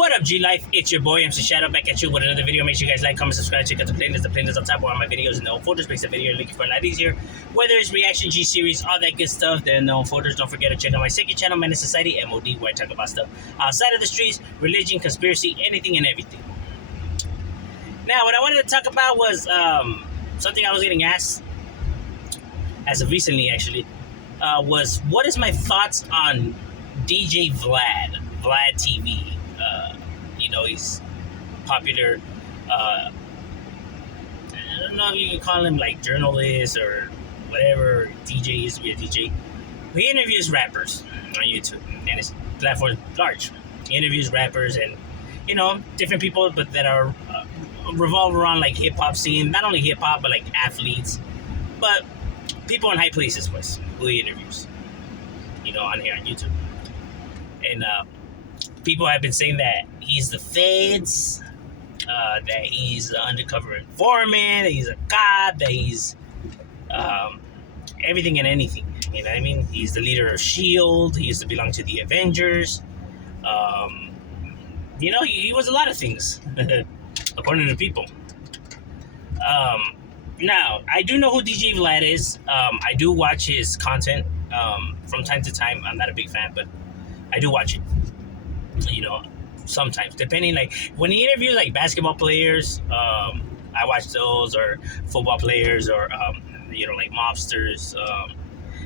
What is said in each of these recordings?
What up, G Life? It's your boy MC Shadow back at you with another video. Make sure you guys like, comment, subscribe, check out the playlist. The playlist on top of all my videos in the home folders makes the video looking for a lot easier. Whether it's reaction, G series, all that good stuff, then the home folders. Don't forget to check out my second channel, Menace Society, M.O.D, where I talk about stuff outside of the streets, religion, conspiracy, anything and everything. Now, what I wanted to talk about was something I was getting asked as of recently, actually, was what is my thoughts on DJ Vlad TV. He's popular. I don't know if you can call him like journalist or whatever. DJ used to be a DJ. He interviews rappers on YouTube, and his platform is large. He interviews rappers and different people, but that are revolve around like hip hop scene. Not only hip hop, but like athletes, but people in high places, who he interviews. On here on YouTube, and people have been saying that he's the feds, that he's an undercover informant, that he's a cop, that he's everything and anything. You know what I mean? He's the leader of S.H.I.E.L.D. He used to belong to the Avengers. He was a lot of things, according to people. Now, I do know who DJ Vlad is. I do watch his content from time to time. I'm not a big fan, but I do watch it. Sometimes, depending, like when he interviews like basketball players, I watch those, or football players, or like mobsters,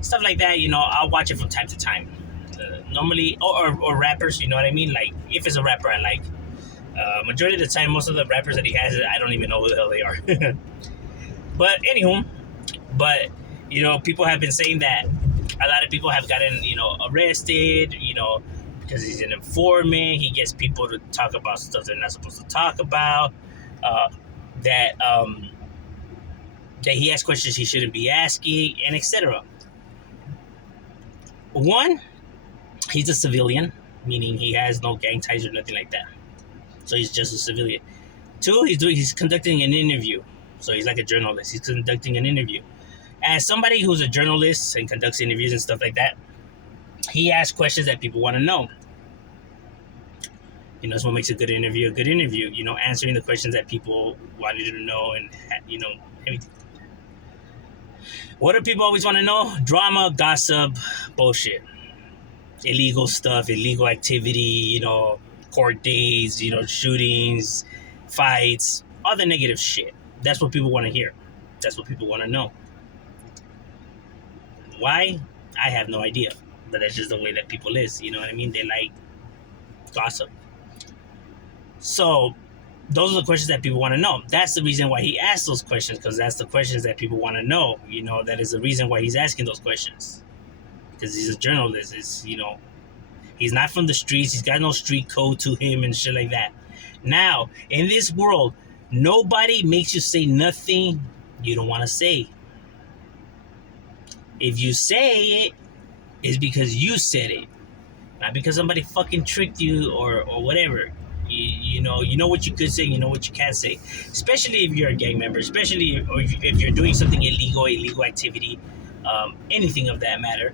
stuff like that. I'll watch it from time to time. Normally, or rappers. You know what I mean? Like if it's a rapper I like. Majority of the time, most of the rappers that he has, I don't even know who the hell they are. But anywho, people have been saying that a lot of people have gotten arrested. Because he's an informant, he gets people to talk about stuff they're not supposed to talk about. That he asks questions he shouldn't be asking, and etc. One, he's a civilian, meaning he has no gang ties or nothing like that. So he's just a civilian. Two, he's conducting an interview. So he's like a journalist. He's conducting an interview. As somebody who's a journalist and conducts interviews and stuff like that, he asks questions that people want to know. That's what makes a good interview. Answering the questions that people wanted to know, and everything. What do people always want to know? Drama, gossip, bullshit, illegal stuff, illegal activity. Court days. Shootings, fights, all the negative shit. That's what people want to hear. That's what people want to know. Why? I have no idea. But that's just the way that people is. You know what I mean? They like gossip. So those are the questions that people want to know. That's the reason why he asks those questions, because that's the questions that people want to know. That is the reason why he's asking those questions. Because he's a journalist. He's not from the streets. He's got no street code to him and shit like that. Now, in this world, nobody makes you say nothing you don't want to say. If you say it, it's because you said it, not because somebody fucking tricked you or whatever. You know what you could say, you know what you can't say. Especially if you're a gang member, especially if you're doing something illegal activity, anything of that matter.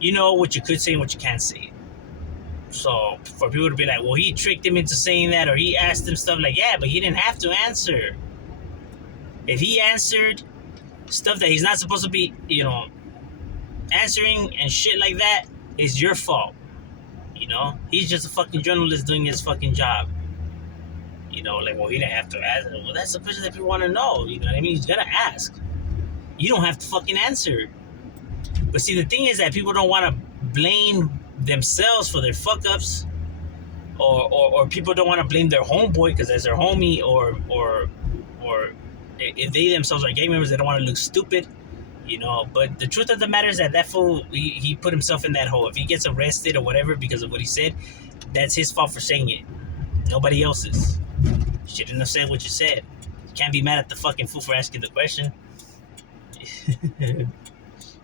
You know what you could say and what you can't say. So for people to be like, well, he tricked him into saying that, or he asked him stuff like, yeah, but he didn't have to answer. If he answered stuff that he's not supposed to be, answering and shit like that, it's your fault. He's just a fucking journalist doing his fucking job. He didn't have to ask. Well, that's the question that people want to know. You know what I mean? He's gonna ask. You don't have to fucking answer. But see, the thing is that people don't want to blame themselves for their fuck ups, or people don't want to blame their homeboy because that's their homie, or if they themselves are gang members, they don't want to look stupid. But the truth of the matter is that fool, he put himself in that hole. If he gets arrested or whatever because of what he said, that's his fault for saying it. Nobody else's. You shouldn't have said what you said. You can't be mad at the fucking fool for asking the question.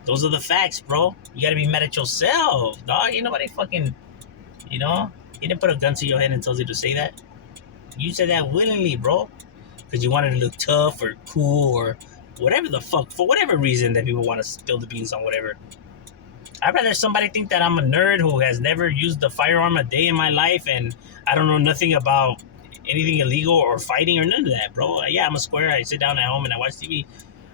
Those are the facts, bro. You gotta be mad at yourself, dog. Ain't nobody fucking, he didn't put a gun to your head and tells you to say that. You said that willingly, bro. Because you wanted to look tough or cool or whatever the fuck, for whatever reason that people want to spill the beans on whatever. I'd rather somebody think that I'm a nerd who has never used a firearm a day in my life and I don't know nothing about anything illegal or fighting or none of that, bro. Yeah, I'm a square. I sit down at home and I watch TV.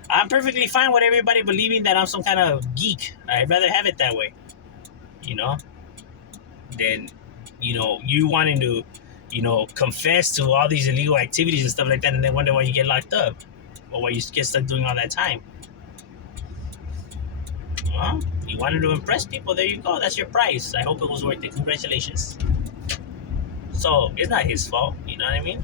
I'm perfectly fine with everybody believing that I'm some kind of geek. I'd rather have it that way, you know, than, you wanting to, confess to all these illegal activities and stuff like that and then wonder why you get locked up or why you get stuck doing all that time. Well, you wanted to impress people. There you go. That's your price. I hope it was worth it. Congratulations. So it's not his fault. You know what I mean?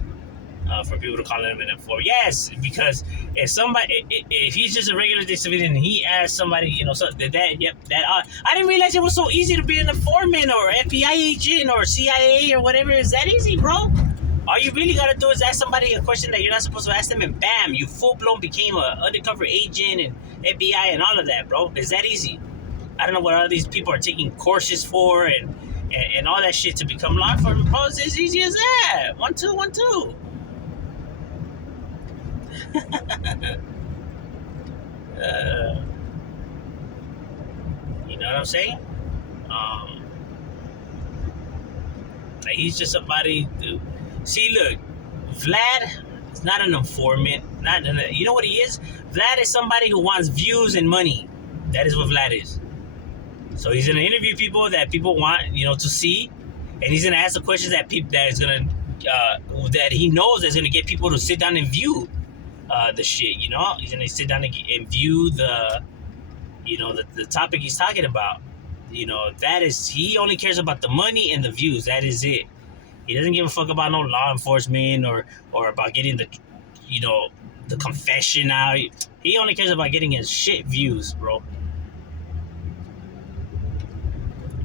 For people to call him an informer. Yes, because if he's just a regular civilian and he asked somebody, I didn't realize it was so easy to be an informant or FBI agent or CIA or whatever. Is that easy, bro? All you really gotta do is ask somebody a question that you're not supposed to ask them, and bam, you full blown became a undercover agent and FBI and all of that, bro. Is that easy? I don't know what all these people are taking courses for and all that shit to become law enforcement. Bro, it's as easy as that. 1 2 1 2. uh, you know what I'm saying? Um, like he's just somebody. See, look, Vlad is not an informant. You know what he is? Vlad is somebody who wants views and money. That is what Vlad is. So he's gonna interview people that people want, to see, and he's gonna ask the questions that that he knows that's gonna get people to sit down and view the shit. He's gonna sit down and view the topic he's talking about. That is, he only cares about the money and the views. That is it. He doesn't give a fuck about no law enforcement or about getting the confession out. He only cares about getting his shit views, bro.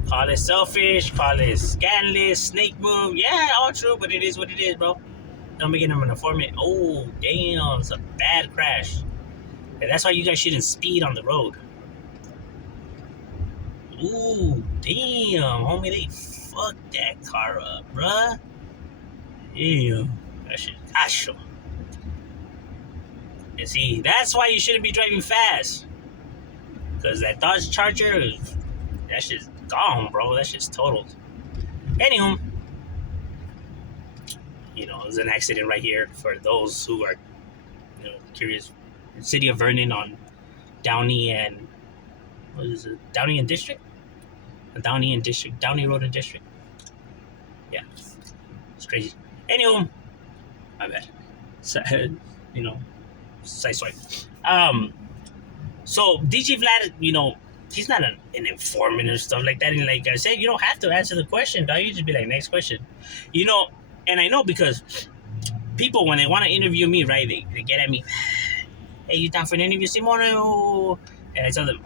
Call it selfish, call it scandalous, snake move. Yeah, all true, but it is what it is, bro. Don't make him an informant. Oh, damn, it's a bad crash. And that's why you guys shouldn't speed on the road. Ooh, damn, homie, they fucked that car up, bruh. Damn, that shit, gosh. And see, that's why you shouldn't be driving fast. Because that Dodge Charger, that shit's gone, bro. That shit's totaled. Anywho, there's an accident right here for those who are, curious. City of Vernon on Downey and, what is it? Downey and District? Downey Road and District. Yeah, it's crazy. Anywho, my bad. So, side swipe. So DJ Vlad, he's not an informant or stuff like that. And like I said, you don't have to answer the question, dog. You just be like, next question. And I know because people, when they want to interview me, right, they get at me, hey, you down for an interview, Simone? And I tell them,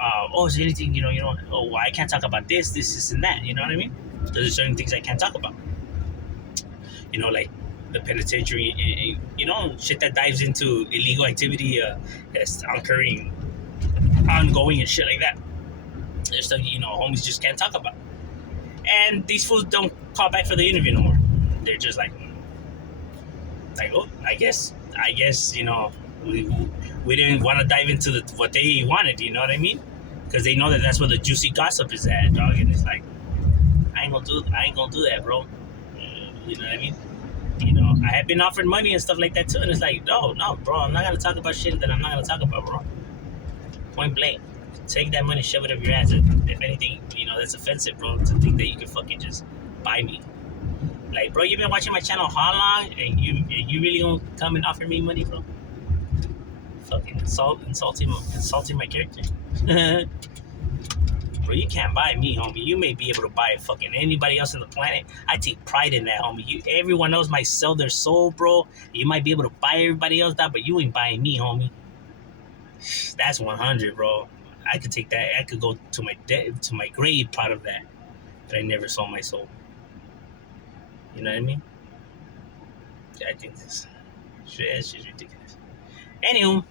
is there anything, I can't talk about this, and that, you know what I mean? There's certain things I can't talk about. Like the penitentiary, shit that dives into illegal activity that's ongoing and shit like that. There's stuff, homies just can't talk about. And these fools don't call back for the interview no more. They're just like, oh, I guess, we didn't want to dive into what they wanted, you know what I mean? Because they know that that's where the juicy gossip is at, dog. And it's like, I ain't gonna do that, bro. You know what I mean? I have been offered money and stuff like that too, and it's like, no, bro, I'm not gonna talk about shit that I'm not gonna talk about, bro. Point blank. Take that money, shove it up your ass. If anything, that's offensive, bro, to think that you can fucking just buy me. Like, bro, you've been watching my channel how long, and you really gonna come and offer me money, bro? Fucking insulting my character. Bro, you can't buy me, homie. You may be able to buy fucking anybody else on the planet. I take pride in that, homie. Everyone else might sell their soul, bro. You might be able to buy everybody else that, but you ain't buying me, homie. That's 100, bro. I could take that. I could go to my grave proud of that. That I never sold my soul. You know what I mean? I think this shit is ridiculous. Anywho,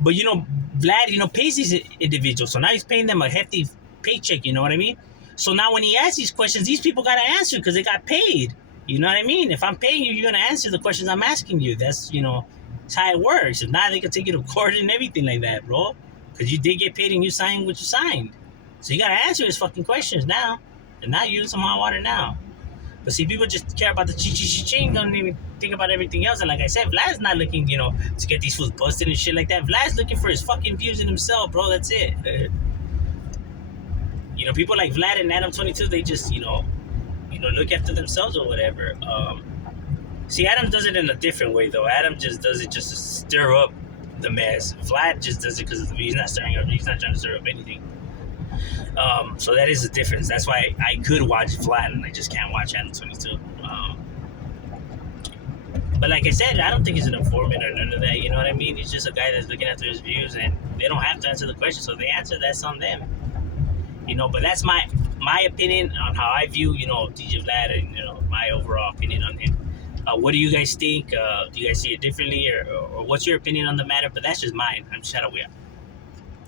but Vlad, pays these individuals, so now he's paying them a hefty paycheck. You know what I mean? So now when he asks these questions, these people gotta answer because they got paid. You know what I mean? If I'm paying you, you're gonna answer the questions I'm asking you. That's that's how it works. If not, they can take you to court and everything like that, bro. Because you did get paid and you signed what you signed. So you gotta answer his fucking questions now. And now you're in some hot water now. But see, people just care about the ching, don't even think about everything else. And like I said, Vlad's not looking, to get these fools busted and shit like that. Vlad's looking for his fucking views in himself, bro. That's it. People like Vlad and Adam 22, they just, look after themselves or whatever. See, Adam does it in a different way, though. Adam just does it just to stir up the mess. Vlad just does it because he's not stirring up. He's not trying to stir up anything. So that is the difference. That's why I could watch Vlad and I just can't watch Adam 22. But like I said, I don't think he's an informant or none of that. You know what I mean? He's just a guy that's looking after his views, and they don't have to answer the question. So they answer, that's on them. But that's my opinion on how I view, DJ Vlad, and my overall opinion on him. What do you guys think? Do you guys see it differently, or what's your opinion on the matter? But that's just mine. I'm Shadow. We are.